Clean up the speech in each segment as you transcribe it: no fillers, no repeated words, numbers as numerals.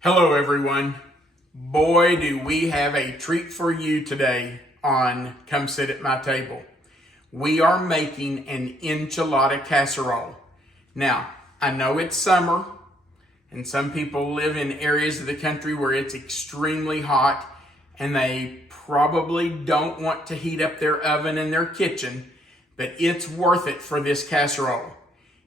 Hello everyone. Boy, do we have a treat for you today on Come Sit at My Table. We are making an enchilada casserole. Now, I know it's summer and some people live in areas of the country where it's extremely hot and they probably don't want to heat up their oven in their kitchen, but it's worth it for this casserole.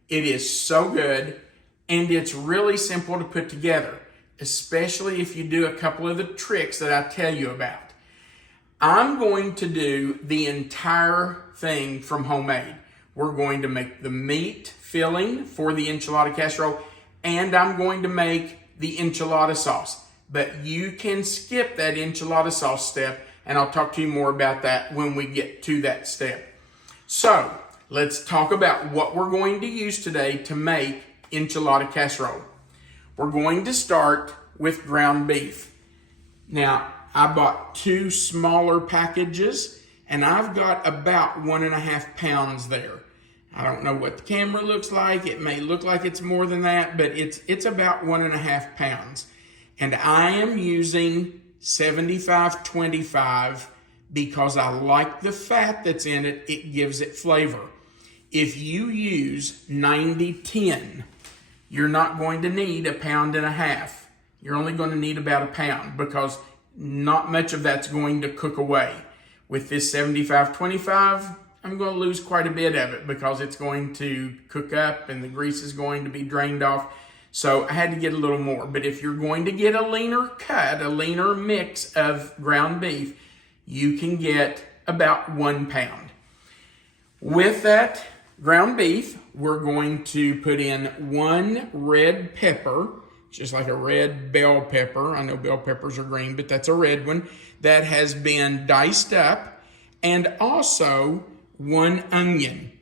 It is so good and it's really simple to put together, especially if you do a couple of the tricks that I tell you about. I'm going to do the entire thing from homemade. We're going to make the meat filling for the enchilada casserole, and I'm going to make the enchilada sauce. But you can skip that enchilada sauce step, and I'll talk to you more about that when we get to that step. So, let's talk about what we're going to use today to make enchilada casserole. We're going to start with ground beef. Now, I bought 2 smaller packages and I've got about 1.5 pounds there. I don't know what the camera looks like. It may look like it's more than that, but it's about 1.5 pounds. And I am using 75-25 because I like the fat that's in it. It gives it flavor. If you use 90-10, you're not going to need 1.5 pounds. You're only going to need about 1 pound because not much of that's going to cook away. With this 75-25, I'm going to lose quite a bit of it because it's going to cook up and the grease is going to be drained off. So I had to get a little more. But if you're going to get a leaner cut, a leaner mix of ground beef, you can get about 1 pound. With that ground beef, we're going to put in 1 red pepper, just like a red bell pepper. I know bell peppers are green, but that's a red one that has been diced up, and also 1 onion.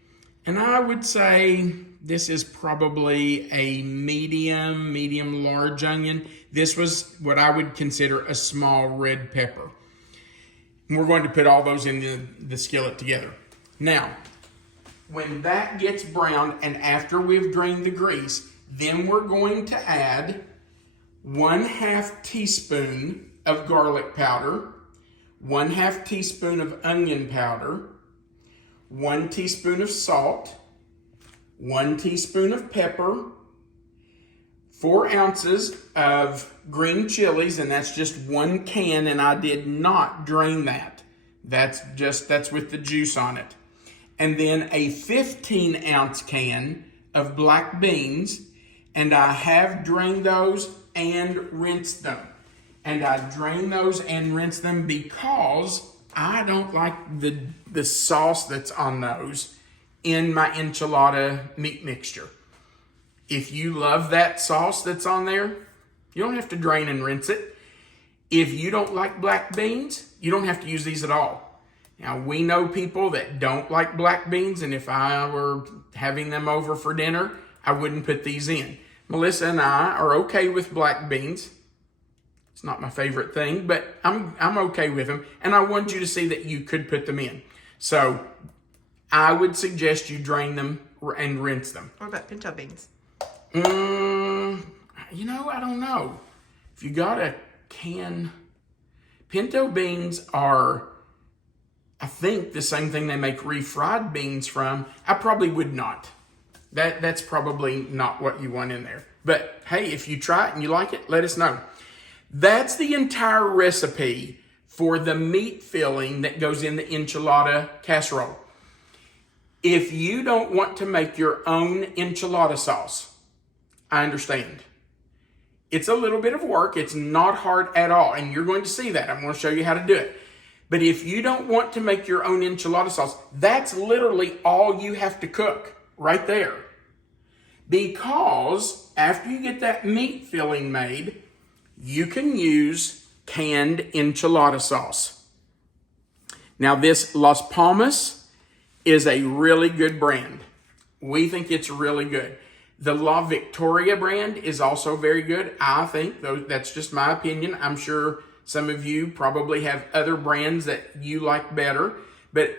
And I would say this is probably a medium large onion. This was what I would consider a small red pepper. And we're going to put all those in the skillet together. Now, when that gets browned and after we've drained the grease, then we're going to add 1/2 teaspoon of garlic powder, 1/2 teaspoon of onion powder, 1 teaspoon of salt, 1 teaspoon of pepper, 4 ounces of green chilies, and that's just 1 can, and I did not drain that. That's with the juice on it. And then a 15-ounce can of black beans, and I have drained those and rinsed them. And I drain those and rinse them because I don't like the sauce that's on those in my enchilada meat mixture. If you love that sauce that's on there, you don't have to drain and rinse it. If you don't like black beans, you don't have to use these at all. Now, we know people that don't like black beans, and if I were having them over for dinner, I wouldn't put these in. Melissa and I are okay with black beans. It's not my favorite thing, but I'm okay with them, and I want you to see that you could put them in. So I would suggest you drain them and rinse them. What about pinto beans? I don't know. If you got a can, pinto beans are, I think, the same thing they make refried beans from. I probably would not. That's probably not what you want in there. But hey, if you try it and you like it, let us know. That's the entire recipe for the meat filling that goes in the enchilada casserole. If you don't want to make your own enchilada sauce, I understand. It's a little bit of work. It's not hard at all. And you're going to see that. I'm going to show you how to do it. But if you don't want to make your own enchilada sauce, that's literally all you have to cook right there. Because after you get that meat filling made, you can use canned enchilada sauce. Now, this Las Palmas is a really good brand. We think it's really good. The La Victoria brand is also very good. I think, though, that's just my opinion. I'm sure some of you probably have other brands that you like better. But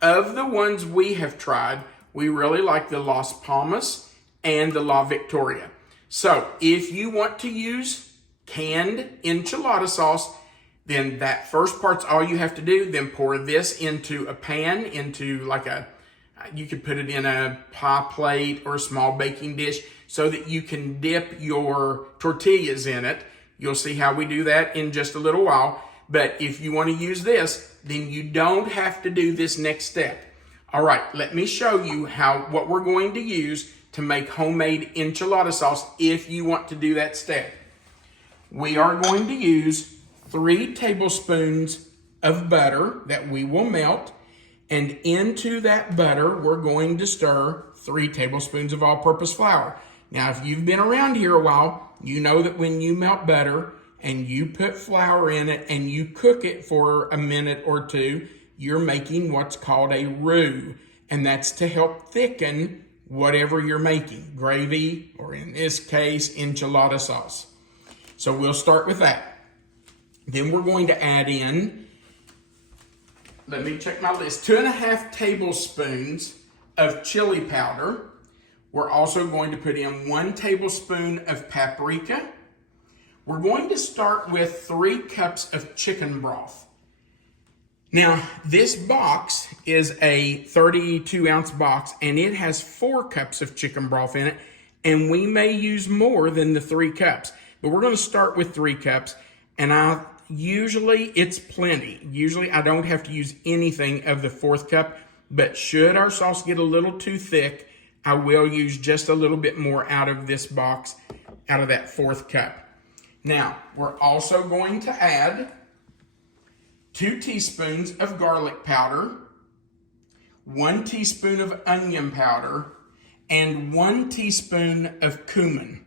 of the ones we have tried, we really like the Las Palmas and the La Victoria. So if you want to use canned enchilada sauce. Then that first part's all you have to do. Then pour this into a pan, you could put it in a pie plate or a small baking dish so that you can dip your tortillas in it. You'll see how we do that in just a little while. But if you want to use this, then you don't have to do this next step. All right, let me show you what we're going to use to make homemade enchilada sauce if you want to do that step. We are going to use 3 tablespoons of butter that we will melt, and into that butter, we're going to stir 3 tablespoons of all-purpose flour. Now, if you've been around here a while, you know that when you melt butter and you put flour in it and you cook it for a minute or two, you're making what's called a roux, and that's to help thicken whatever you're making, gravy, or in this case, enchilada sauce. So we'll start with that. Then we're going to add in, let me check my list, 2.5 tablespoons of chili powder. We're also going to put in 1 tablespoon of paprika. We're going to start with 3 cups of chicken broth. Now, this box is a 32-ounce box, and it has 4 cups of chicken broth in it, and we may use more than the 3 cups. But we're going to start with 3 cups, and usually it's plenty. Usually I don't have to use anything of the 4th cup, but should our sauce get a little too thick, I will use just a little bit more out of this box, out of that 4th cup. Now, we're also going to add 2 teaspoons of garlic powder, 1 teaspoon of onion powder, and 1 teaspoon of cumin.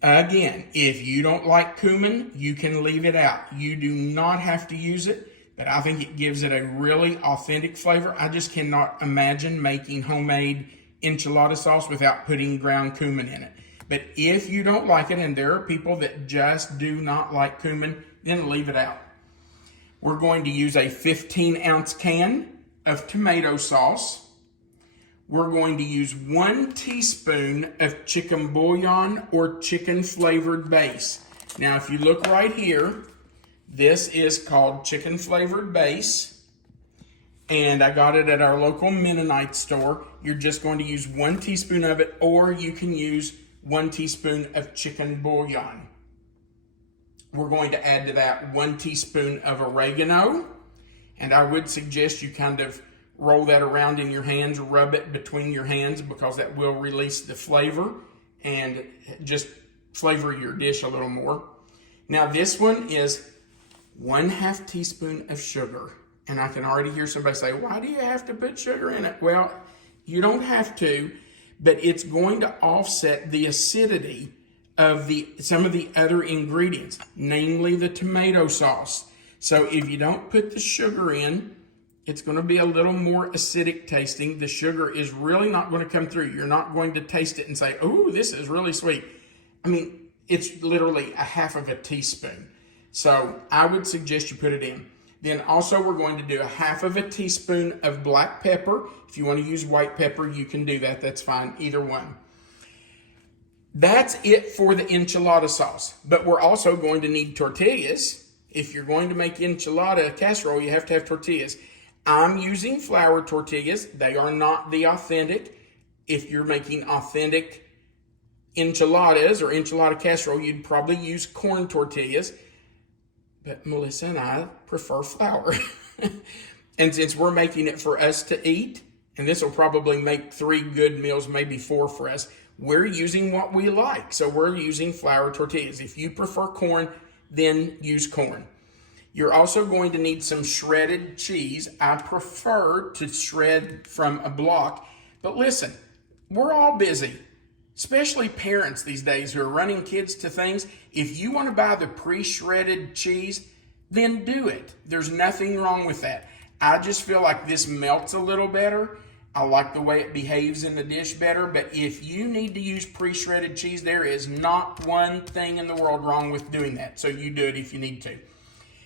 Again, if you don't like cumin, you can leave it out. You do not have to use it, but I think it gives it a really authentic flavor. I just cannot imagine making homemade enchilada sauce without putting ground cumin in it. But if you don't like it, and there are people that just do not like cumin, then leave it out. We're going to use a 15-ounce can of tomato sauce. We're going to use 1 teaspoon of chicken bouillon or chicken flavored base. Now, if you look right here, this is called chicken flavored base, and I got it at our local Mennonite store. You're just going to use 1 teaspoon of it, or you can use 1 teaspoon of chicken bouillon. We're going to add to that 1 teaspoon of oregano, and I would suggest you kind of roll that around in your hands, rub it between your hands, because that will release the flavor and just flavor your dish a little more. Now this one is 1/2 teaspoon of sugar. And I can already hear somebody say, why do you have to put sugar in it? Well, you don't have to, but it's going to offset the acidity of some of the other ingredients, namely the tomato sauce. So if you don't put the sugar in, it's going to be a little more acidic tasting. The sugar is really not going to come through. You're not going to taste it and say, oh, this is really sweet. I mean, it's literally 1/2 teaspoon. So I would suggest you put it in. Then also we're going to do 1/2 teaspoon of black pepper. If you want to use white pepper, you can do that. That's fine, either one. That's it for the enchilada sauce. But we're also going to need tortillas. If you're going to make enchilada casserole, you have to have tortillas. I'm using flour tortillas. They are not the authentic. If you're making authentic enchiladas or enchilada casserole, you'd probably use corn tortillas. But Melissa and I prefer flour. And since we're making it for us to eat, and this will probably make 3 good meals, maybe 4 for us, we're using what we like. So we're using flour tortillas. If you prefer corn, then use corn. You're also going to need some shredded cheese. I prefer to shred from a block. But listen, we're all busy, especially parents these days who are running kids to things. If you want to buy the pre-shredded cheese, then do it. There's nothing wrong with that. I just feel like this melts a little better. I like the way it behaves in the dish better. But if you need to use pre-shredded cheese, there is not one thing in the world wrong with doing that. So you do it if you need to.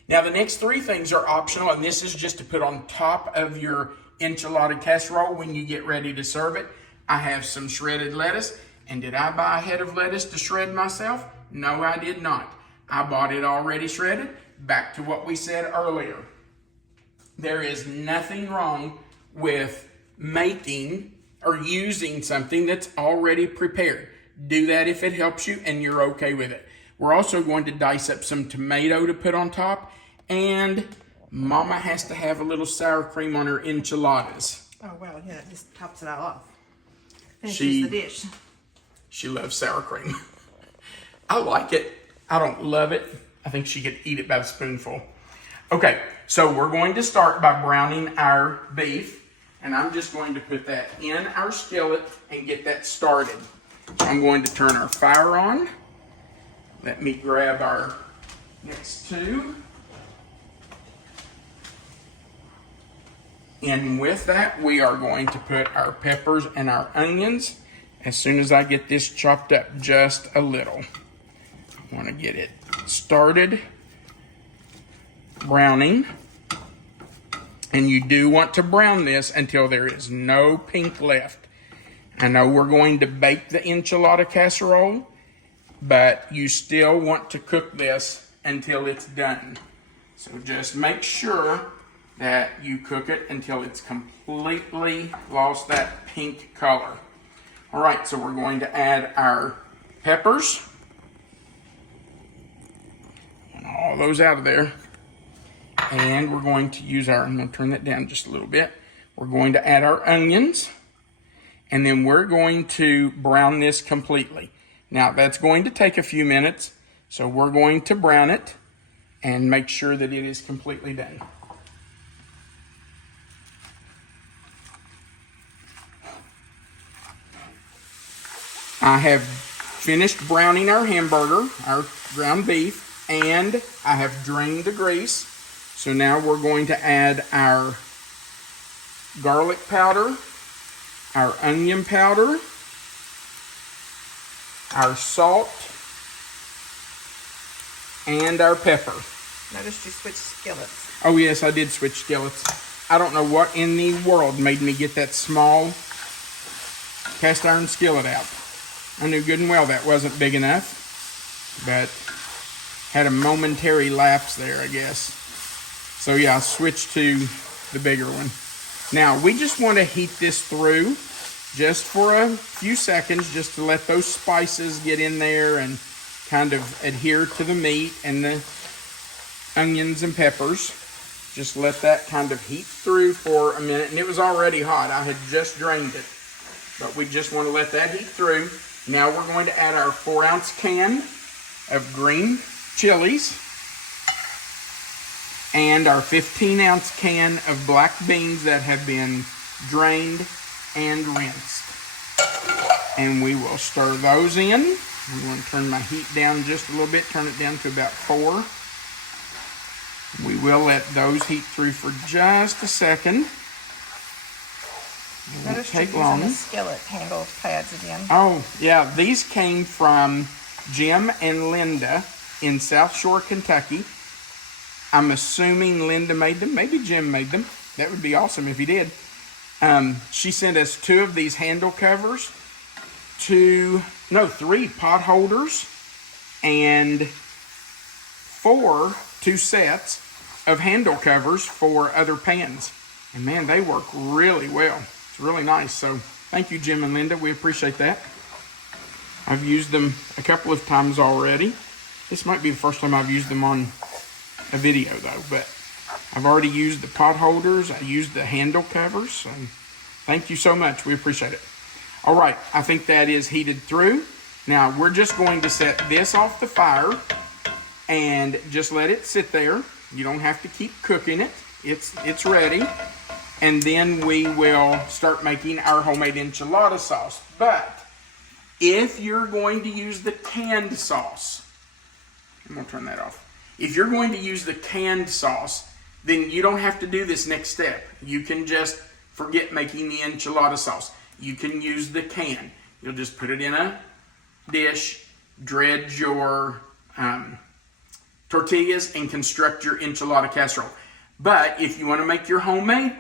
Now, the next 3 things are optional, and this is just to put on top of your enchilada casserole when you get ready to serve it. I have some shredded lettuce, and did I buy a head of lettuce to shred myself? No, I did not. I bought it already shredded. Back to what we said earlier. There is nothing wrong with making or using something that's already prepared. Do that if it helps you and you're okay with it. We're also going to dice up some tomato to put on top, and Mama has to have a little sour cream on her enchiladas. Oh, well, yeah, it just tops it all off. Finishes the dish. She loves sour cream. I like it. I don't love it. I think she could eat it by the spoonful. Okay, so we're going to start by browning our beef, and I'm just going to put that in our skillet and get that started. So I'm going to turn our fire on. Let me grab our next two. And with that, we are going to put our peppers and our onions as soon as I get this chopped up just a little. I want to get it started browning. And you do want to brown this until there is no pink left. I know we're going to bake the enchilada casserole, but you still want to cook this until it's done. So just make sure that you cook it until it's completely lost that pink color. All right, so we're going to add our peppers. And all those out of there. And we're going to use I'm going to turn that down just a little bit. We're going to add our onions. And then we're going to brown this completely. Now, that's going to take a few minutes. So we're going to brown it and make sure that it is completely done. I have finished browning our hamburger, our ground beef, and I have drained the grease. So now we're going to add our garlic powder, our onion powder, our salt, and our pepper. Notice you switched skillets. Oh yes, I did switch skillets. I don't know what in the world made me get that small cast iron skillet out. I knew good and well that wasn't big enough, but had a momentary lapse there, I guess. So yeah, I switched to the bigger one. Now, we just want to heat this through just for a few seconds, just to let those spices get in there and kind of adhere to the meat and the onions and peppers. Just let that kind of heat through for a minute. And it was already hot. I had just drained it. But we just want to let that heat through. Now we're going to add our 4-ounce can of green chilies and our 15-ounce can of black beans that have been drained and rinsed. And we will stir those in. I'm going to turn my heat down just a little bit, turn it down to about 4. We will let those heat through for just a second. It won't take long. The skillet handle pads again. Oh, yeah. These came from Jim and Linda in South Shore, Kentucky. I'm assuming Linda made them. Maybe Jim made them. That would be awesome if he did. She sent us 2 of these handle covers, 3 pot holders, and 2 sets of handle covers for other pans. And man, they work really well. It's really nice. So thank you, Jim and Linda. We appreciate that. I've used them a couple of times already. This might be the first time I've used them on a video though, but I've already used the pot holders. I used the handle covers. So thank you so much. We appreciate it. All right, I think that is heated through. Now we're just going to set this off the fire and just let it sit there. You don't have to keep cooking it. It's ready. And then we will start making our homemade enchilada sauce. But if you're going to use the canned sauce, I'm going to turn that off. If you're going to use the canned sauce, then you don't have to do this next step. You can just forget making the enchilada sauce. You can use the can. You'll just put it in a dish, dredge your tortillas, and construct your enchilada casserole. But if you want to make your homemade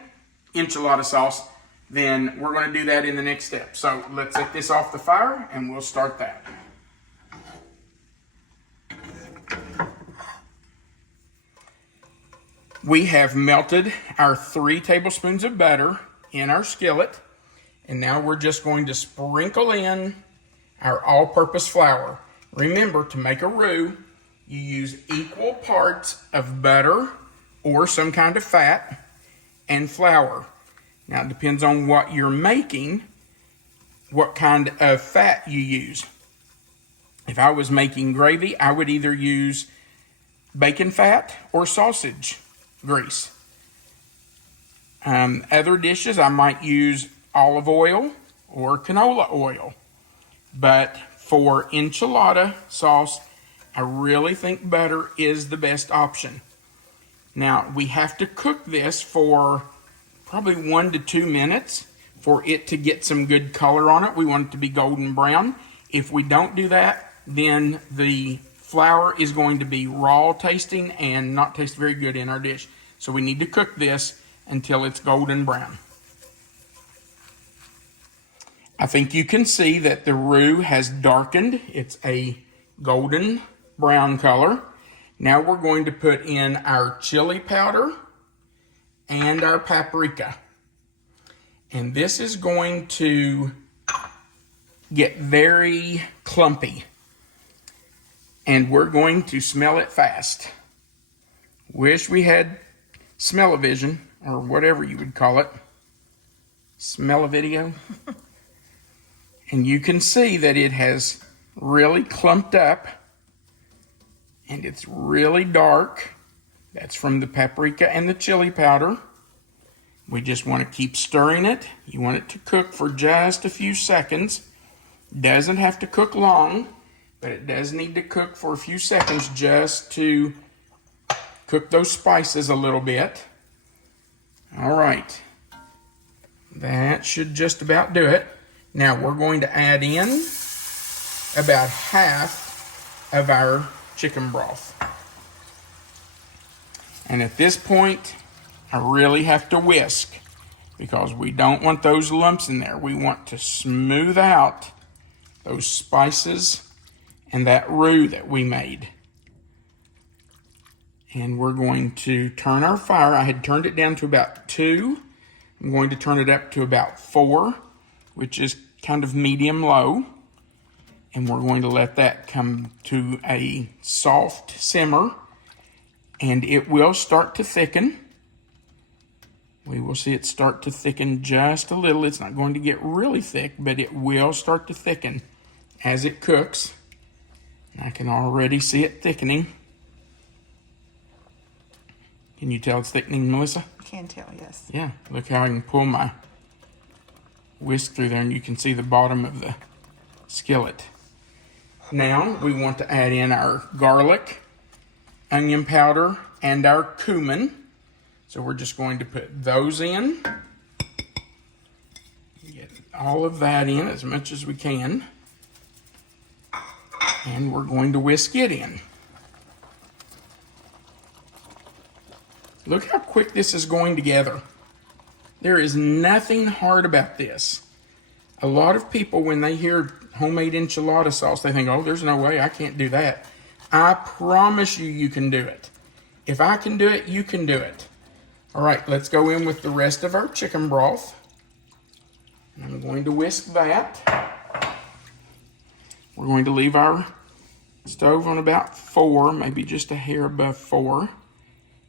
enchilada sauce, then we're going to do that in the next step. So let's set this off the fire and we'll start that. We have melted our 3 tablespoons of butter in our skillet. And now we're just going to sprinkle in our all-purpose flour. Remember, to make a roux, you use equal parts of butter or some kind of fat and flour. Now, it depends on what you're making, what kind of fat you use. If I was making gravy, I would either use bacon fat or sausage grease. Other dishes, I might use olive oil or canola oil. But for enchilada sauce, I really think butter is the best option. Now, we have to cook this for probably 1 to 2 minutes for it to get some good color on it. We want it to be golden brown. If we don't do that, then the flour is going to be raw tasting and not taste very good in our dish. So we need to cook this until it's golden brown. I think you can see that the roux has darkened. It's a golden brown color. Now we're going to put in our chili powder and our paprika. And this is going to get very clumpy. And we're going to smell it fast. Wish we had smell-o-vision, or whatever you would call it. Smell-o-video. And you can see that it has really clumped up. And it's really dark. That's from the paprika and the chili powder. We just want to keep stirring it. You want it to cook for just a few seconds. Doesn't have to cook long, but it does need to cook for a few seconds just to cook those spices a little bit. All right. That should just about do it. Now we're going to add in about half of our chicken broth. And at this point, I really have to whisk because we don't want those lumps in there. We want to smooth out those spices and that roux that we made. And we're going to turn our fire. I had turned it down to about 2. I'm going to turn it up to about 4, which is kind of medium-low. And we're going to let that come to a soft simmer. And it will start to thicken. We will see it start to thicken just a little. It's not going to get really thick, but it will start to thicken as it cooks. I can already see it thickening. Can you tell it's thickening, Melissa? I can tell, yes. Yeah, look how I can pull my whisk through there and you can see the bottom of the skillet. Now we want to add in our garlic, onion powder, and our cumin. So we're just going to put those in. Get all of that in as much as we can. And we're going to whisk it in. Look how quick this is going together. There is nothing hard about this. A lot of people, when they hear homemade enchilada sauce, they think, oh, there's no way, I can't do that. I promise you, you can do it. If I can do it, you can do it. All right, let's go in with the rest of our chicken broth. I'm going to whisk that. We're going to leave our stove on about 4, maybe just a hair above 4.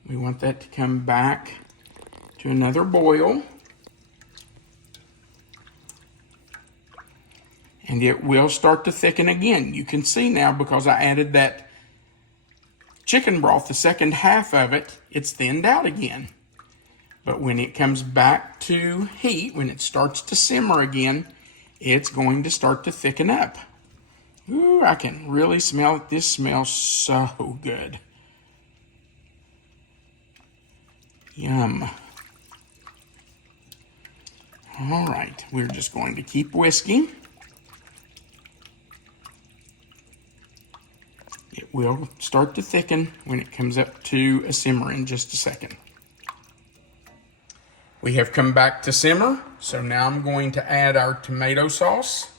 We want that to come back to another boil. And it will start to thicken again. You can see now because I added that chicken broth, the second half of it, it's thinned out again. But when it comes back to heat, when it starts to simmer again, it's going to start to thicken up. Ooh, I can really smell it. This smells so good. Yum. All right, we're just going to keep whisking. It will start to thicken when it comes up to a simmer in just a second. We have come back to simmer, so now I'm going to add our tomato sauce.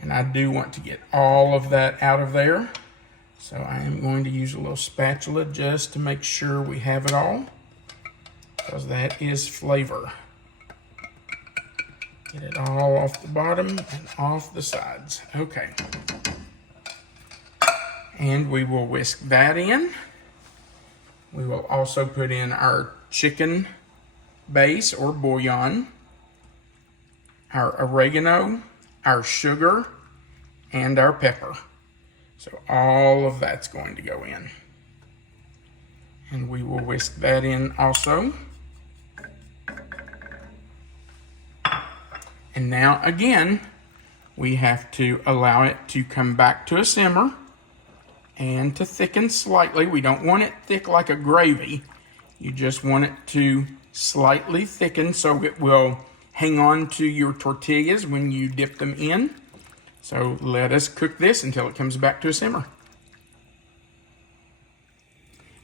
And I do want to get all of that out of there So I am going to use a little spatula just to make sure we have it all, because that is flavor. Get it all off the bottom and off the sides. Okay. And we will whisk that in. We will also put in our chicken base or bouillon, our oregano, our sugar, and our pepper. So all of that's going to go in. And we will whisk that in also. And now again, we have to allow it to come back to a simmer and to thicken slightly. We don't want it thick like a gravy. You just want it to slightly thicken so it will hang on to your tortillas when you dip them in. So let us cook this until it comes back to a simmer.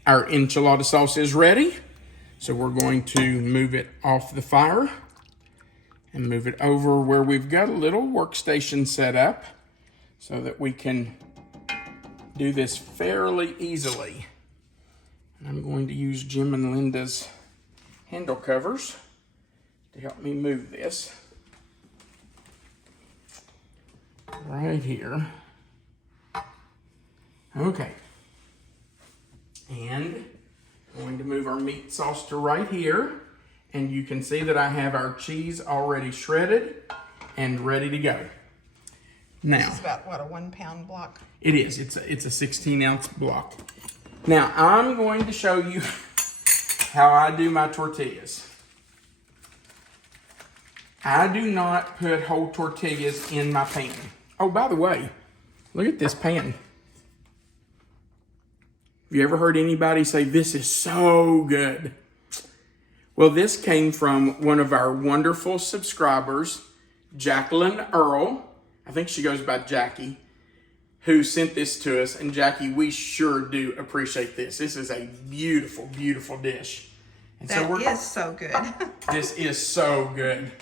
Our enchilada sauce is ready. So we're going to move it off the fire and move it over where we've got a little workstation set up so that we can do this fairly easily. And I'm going to use Jim and Linda's handle covers to help me move this. Right here. Okay. And I'm going to move our meat sauce to right here. And you can see that I have our cheese already shredded and ready to go. Now, this is about, what, a 1 pound block? It is. It's a 16-ounce block. Now, I'm going to show you how I do my tortillas. I do not put whole tortillas in my pan. Oh, by the way, look at this pan. Have you ever heard anybody say, this is so good? Well, this came from one of our wonderful subscribers, Jacqueline Earl. I think she goes by Jackie, who sent this to us. And Jackie, we sure do appreciate this. This is a beautiful, beautiful dish. And that is so good. This is so good.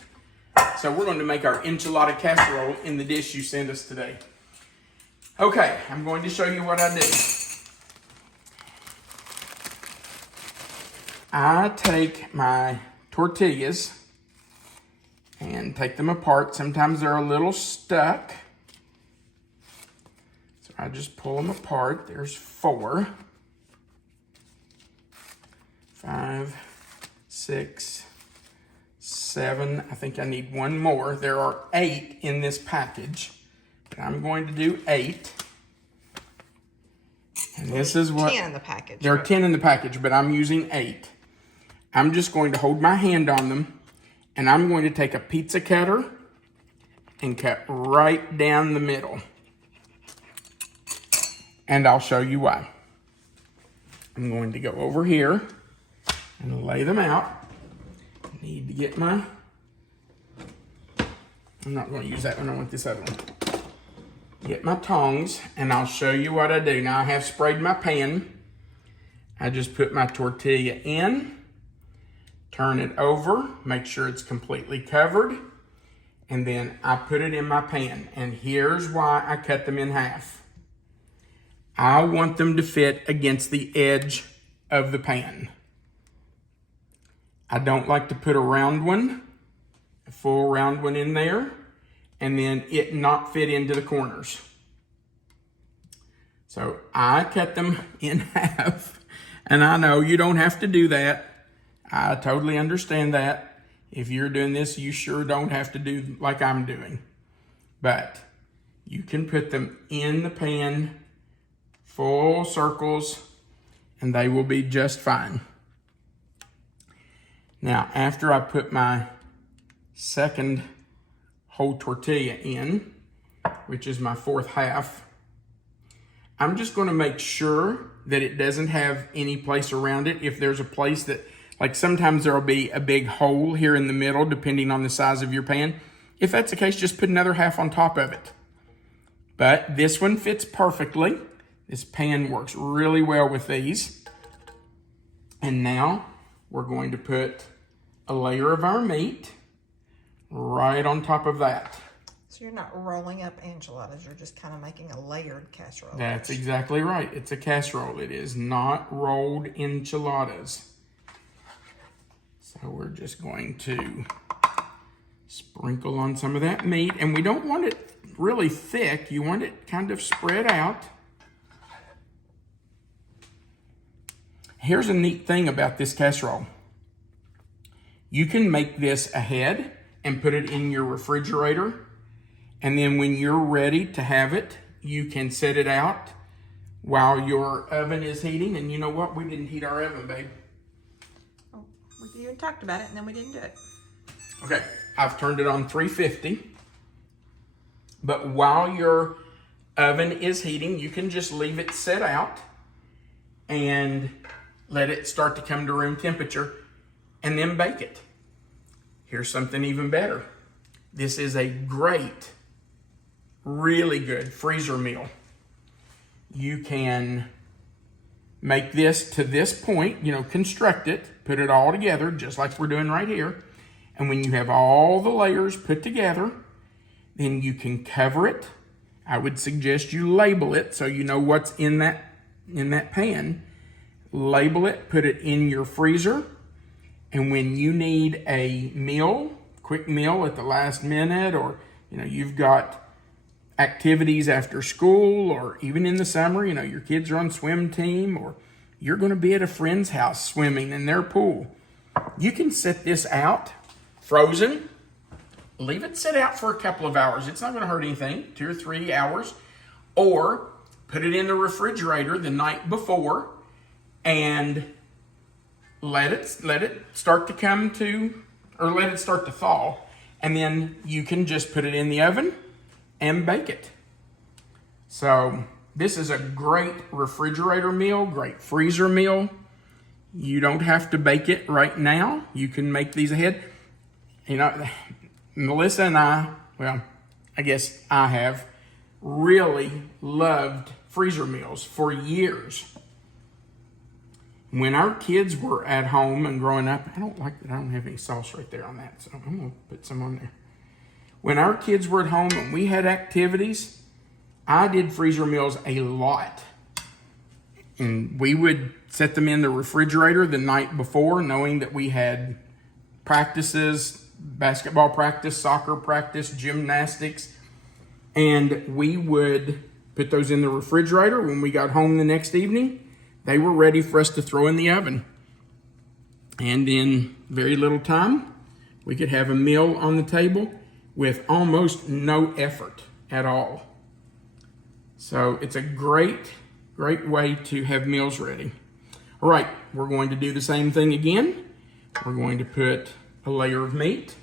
So we're going to make our enchilada casserole in the dish you sent us today. Okay, I'm going to show you what I do. I take my tortillas and take them apart. Sometimes they're a little stuck. So I just pull them apart. There's 4, 5, 6, 7. I think I need 1 more. There are 8 in this package, but I'm going to do 8. And this is what 10 in the package. There are 10 in the package, but I'm using 8. I'm just going to hold my hand on them, and I'm going to take a pizza cutter and cut right down the middle. And I'll show you why. I'm going to go over here and lay them out. I need to get my... I'm not going to use that one. I want this other one. Get my tongs, and I'll show you what I do. Now, I have sprayed my pan. I just put my tortilla in. Turn it over, make sure it's completely covered, and then I put it in my pan. And here's why I cut them in half. I want them to fit against the edge of the pan. I don't like to put a round one, a full round one in there, and then it not fit into the corners. So I cut them in half, and I know you don't have to do that. I totally understand that. If you're doing this, you sure don't have to do like I'm doing. But you can put them in the pan, full circles, and they will be just fine. Now, after I put my second whole tortilla in, which is my 4th half, I'm just going to make sure that it doesn't have any place around it. If there's a place that, like sometimes there'll be a big hole here in the middle, depending on the size of your pan. If that's the case, just put another half on top of it. But this one fits perfectly. This pan works really well with these. And now we're going to put a layer of our meat right on top of that. So you're not rolling up enchiladas, you're just kind of making a layered casserole. That's exactly right. It's a casserole. It is not rolled enchiladas. So we're just going to sprinkle on some of that meat. And we don't want it really thick. You want it kind of spread out. Here's a neat thing about this casserole. You can make this ahead and put it in your refrigerator. And then when you're ready to have it, you can set it out while your oven is heating. And you know what? We didn't heat our oven, babe. Oh, we even talked about it and then we didn't do it. Okay, I've turned it on 350. But while your oven is heating, you can just leave it set out and let it start to come to room temperature and then bake it. Here's something even better. This is a great, really good freezer meal. You can make this to this point, construct it, put it all together just like we're doing right here. And when you have all the layers put together, then you can cover it. I would suggest you label it so you know what's in that pan. Label it, put it in your freezer. And when you need a meal, quick meal at the last minute, or you've got activities after school, or even in the summer, your kids are on swim team, or you're going to be at a friend's house swimming in their pool. You can set this out frozen. Leave it sit out for a couple of hours. It's not going to hurt anything, 2 or 3 hours. Or put it in the refrigerator the night before and let it start to come to, or let it start to thaw. And then you can just put it in the oven and bake it. So this is a great refrigerator meal, great freezer meal. You don't have to bake it right now. You can make these ahead. Melissa and I guess I have really loved freezer meals for years. When our kids were at home and growing up, I don't like that I don't have any sauce right there on that, so I'm going to put some on there. When our kids were at home and we had activities, I did freezer meals a lot. And we would set them in the refrigerator the night before, knowing that we had practices, basketball practice, soccer practice, gymnastics, and we would put those in the refrigerator. When we got home the next evening, they were ready for us to throw in the oven. And in very little time, we could have a meal on the table with almost no effort at all. So it's a great way to have meals ready. All right, we're going to do the same thing again. We're going to put a layer of meat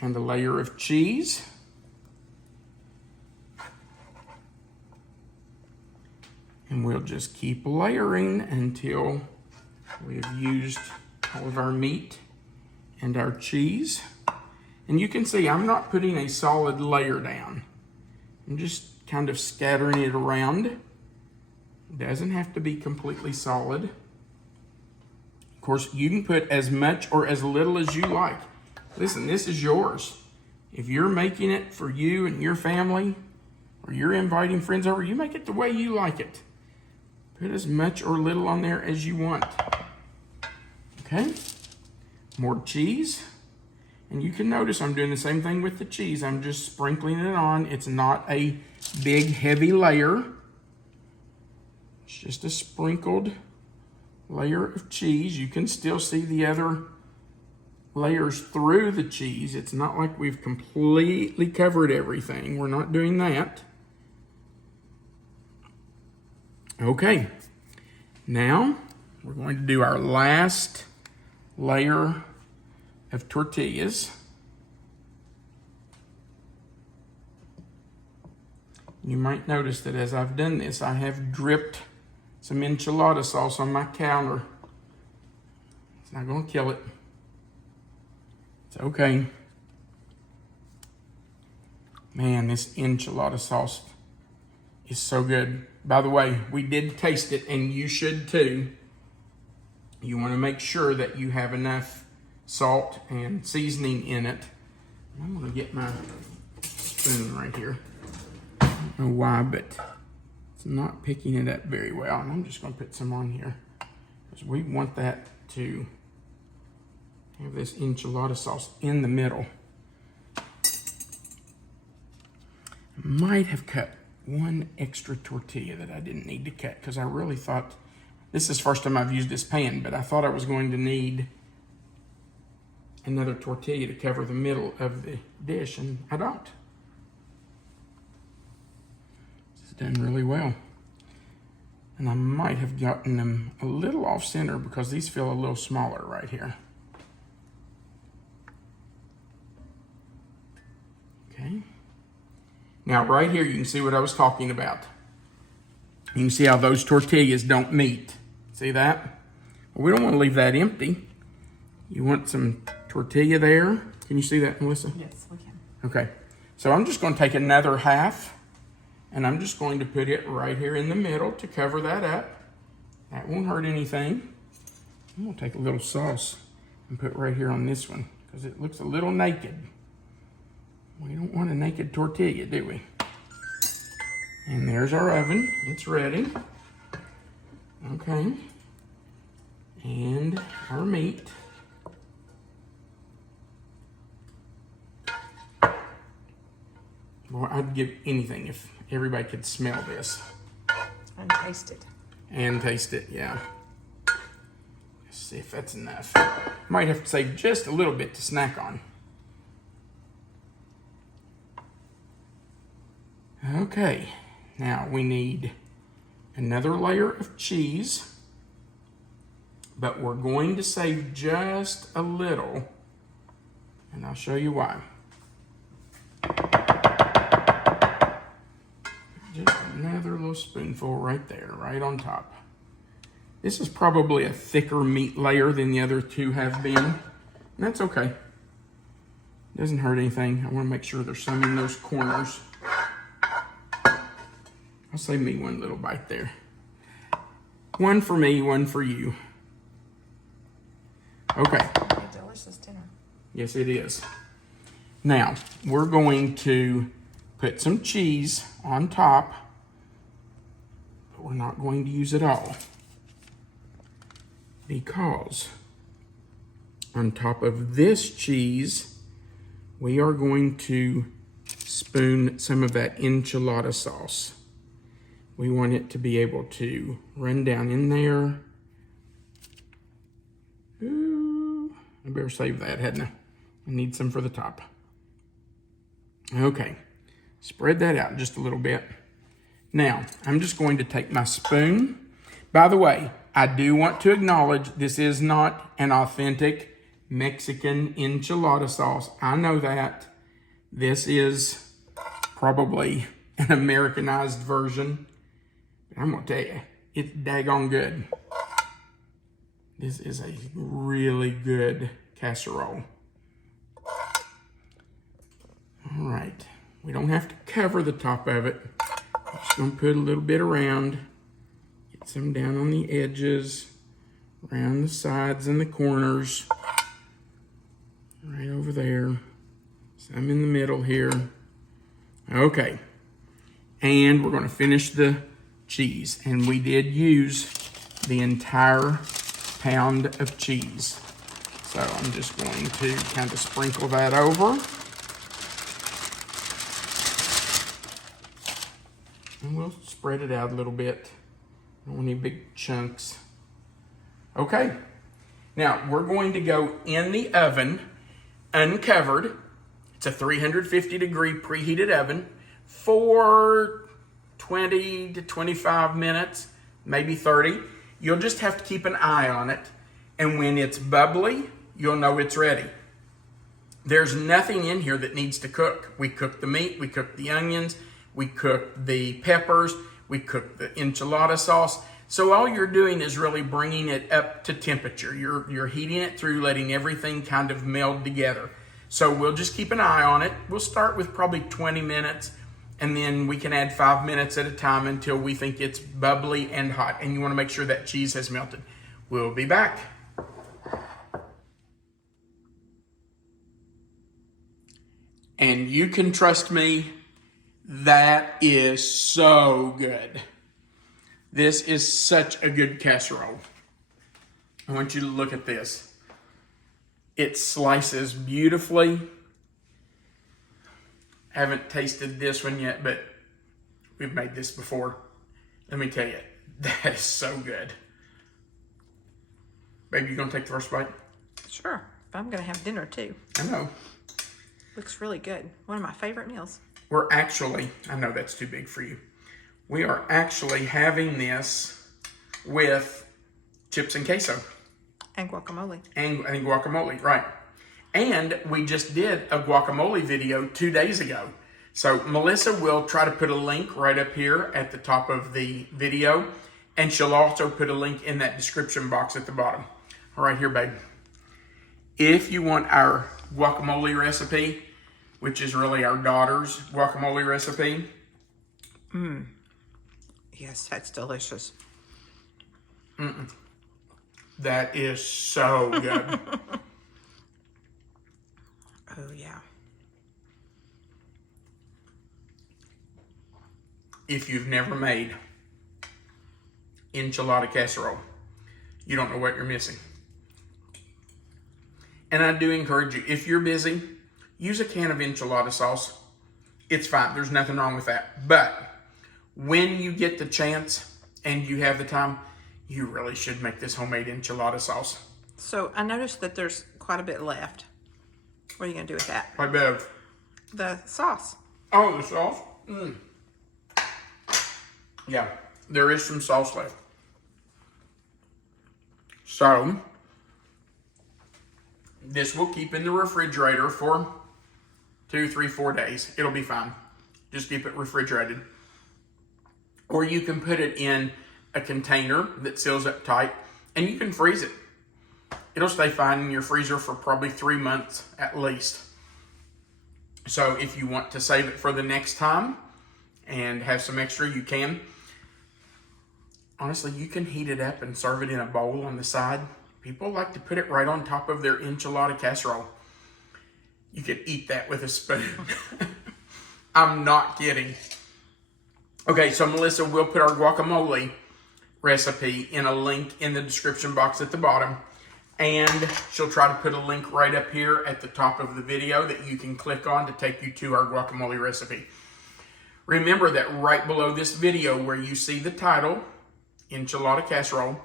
and a layer of cheese. And we'll just keep layering until we've used all of our meat and our cheese. And you can see I'm not putting a solid layer down. I'm just kind of scattering it around. It doesn't have to be completely solid. Of course, you can put as much or as little as you like. Listen, this is yours. If you're making it for you and your family, or you're inviting friends over, you make it the way you like it. Put as much or little on there as you want. Okay, more cheese. And you can notice I'm doing the same thing with the cheese. I'm just sprinkling it on. It's not a big, heavy layer. It's just a sprinkled layer of cheese. You can still see the other layers through the cheese. It's not like we've completely covered everything. We're not doing that. Okay, now we're going to do our last layer of tortillas. You might notice that as I've done this, I have dripped some enchilada sauce on my counter. It's not going to kill it. It's okay. Man, this enchilada sauce is so good. By the way, we did taste it, and you should too. You want to make sure that you have enough salt and seasoning in it. I'm going to get my spoon right here. I don't know why, but it's not picking it up very well. And I'm just going to put some on here because we want that to have this enchilada sauce in the middle. I might have cut one extra tortilla that I didn't need to cut because I really thought, this is the first time I've used this pan, but I thought I was going to need another tortilla to cover the middle of the dish, and I don't. It's done really well. And I might have gotten them a little off center because these feel a little smaller right here. Okay. Now right here you can see what I was talking about. You can see how those tortillas don't meet. See that? Well, we don't want to leave that empty. You want some tortilla there. Can you see that, Melissa? Yes, we can. Okay. So I'm just going to take another half and I'm just going to put it right here in the middle to cover that up. That won't hurt anything. I'm going to take a little sauce and put right here on this one because it looks a little naked. We don't want a naked tortilla, do we? And there's our oven. It's ready. Okay. And our meat. Well, I'd give anything if everybody could smell this. And taste it. And taste it, yeah. Let's see if that's enough. Might have to save just a little bit to snack on. Okay, now we need another layer of cheese, but we're going to save just a little, and I'll show you why. Just another little spoonful right there, right on top. This is probably a thicker meat layer than the other two have been, and that's okay. Doesn't hurt anything. I want to make sure there's some in those corners. I'll save me one little bite there. One for me, one for you. Okay. A delicious dinner. Yes, it is. Now, we're going to put some cheese on top, but we're not going to use it all because on top of this cheese, we are going to spoon some of that enchilada sauce. We want it to be able to run down in there. Ooh, I better save that, hadn't I? I need some for the top. Okay, spread that out just a little bit. Now, I'm just going to take my spoon. By the way, I do want to acknowledge this is not an authentic Mexican enchilada sauce. I know that. This is probably an Americanized version. I'm gonna tell you, it's daggone good. This is a really good casserole. All right, we don't have to cover the top of it. I'm just gonna put a little bit around, get some down on the edges, around the sides and the corners, right over there, some in the middle here. Okay, and we're gonna finish the cheese, and we did use the entire pound of cheese. So I'm just going to kind of sprinkle that over. And we'll spread it out a little bit. Don't want any big chunks. Okay, now we're going to go in the oven uncovered. It's a 350 degree preheated oven for 20 to 25 minutes, maybe 30. You'll just have to keep an eye on it. And when it's bubbly, you'll know it's ready. There's nothing in here that needs to cook. We cooked the meat, we cooked the onions, we cooked the peppers, we cooked the enchilada sauce. So all you're doing is really bringing it up to temperature. You're heating it through, letting everything kind of meld together. So we'll just keep an eye on it. We'll start with probably 20 minutes. And then we can add 5 minutes at a time until we think it's bubbly and hot. And you want to make sure that cheese has melted. We'll be back. And you can trust me, That is so good. This is such a good casserole. I want you to look at this. It slices beautifully. Haven't tasted this one yet, but we've made this before. Let me tell you, that is so good. Baby, you gonna take the first bite? Sure. If I'm gonna have dinner too. I know. Looks really good. One of my favorite meals. We're actually, I know that's too big for you. We are actually having this with chips and queso. And guacamole. And guacamole, right. And we just did a guacamole video 2 days ago. So Melissa will try to put a link right up here at the top of the video. And she'll also put a link in that description box at the bottom. All right, here, babe. If you want our guacamole recipe, which is really our daughter's guacamole recipe. Yes, that's delicious. That is so good. Oh, yeah. If you've never made enchilada casserole, you don't know what you're missing. And I do encourage you, if you're busy, use a can of enchilada sauce. It's fine. There's nothing wrong with that. But when you get the chance and you have the time, you really should make this homemade enchilada sauce. So I noticed that there's quite a bit left. What are you going to do with that? Hi, Bev. The sauce. Oh, the sauce? Yeah, there is some sauce left. So, this will keep in the refrigerator for 2, 3, 4 days. It'll be fine. Just keep it refrigerated. Or you can put it in a container that seals up tight, and you can freeze it. It'll stay fine in your freezer for probably 3 months at least. So if you want to save it for the next time and have some extra, you can. Honestly, you can heat it up and serve it in a bowl on the side. People like to put it right on top of their enchilada casserole. You could eat that with a spoon. I'm not kidding. Okay, so Melissa will put our guacamole recipe in a link in the description box at the bottom. And she'll try to put a link right up here at the top of the video that you can click on to take you to our guacamole recipe. Remember that right below this video where you see the title, Enchilada Casserole,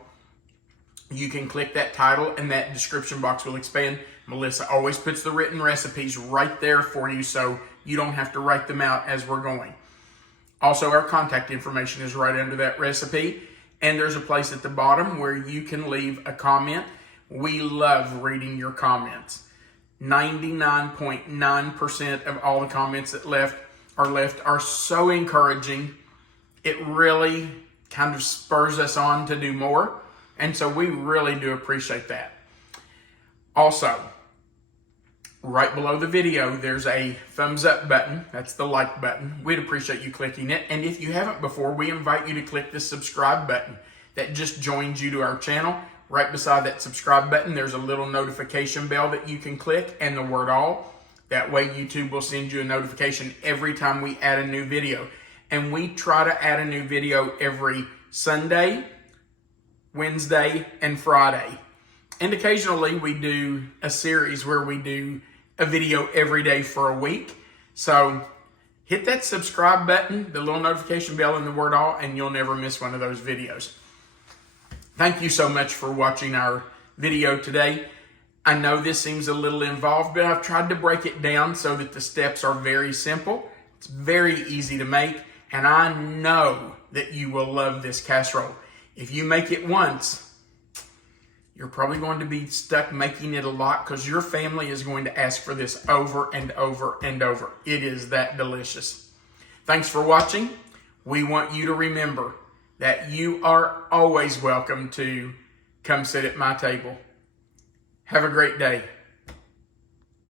you can click that title and that description box will expand. Melissa always puts the written recipes right there for you so you don't have to write them out as we're going. Also, our contact information is right under that recipe. And there's a place at the bottom where you can leave a comment. We love reading your comments. 99.9% of all the comments that are so encouraging. It really kind of spurs us on to do more. And so we really do appreciate that. Also, right below the video, there's a thumbs up button. That's the like button. We'd appreciate you clicking it. And if you haven't before, we invite you to click the subscribe button. That just joins you to our channel. Right beside that subscribe button, there's a little notification bell that you can click and the word all. That way YouTube will send you a notification every time we add a new video. And we try to add a new video every Sunday, Wednesday, and Friday. And occasionally we do a series where we do a video every day for a week. So hit that subscribe button, the little notification bell and the word all, and you'll never miss one of those videos. Thank you so much for watching our video today. I know this seems a little involved, but I've tried to break it down so that the steps are very simple. It's very easy to make, and I know that you will love this casserole. If you make it once, you're probably going to be stuck making it a lot because your family is going to ask for this over and over and over. It is that delicious. Thanks for watching. We want you to remember that you are always welcome to come sit at my table. Have a great day.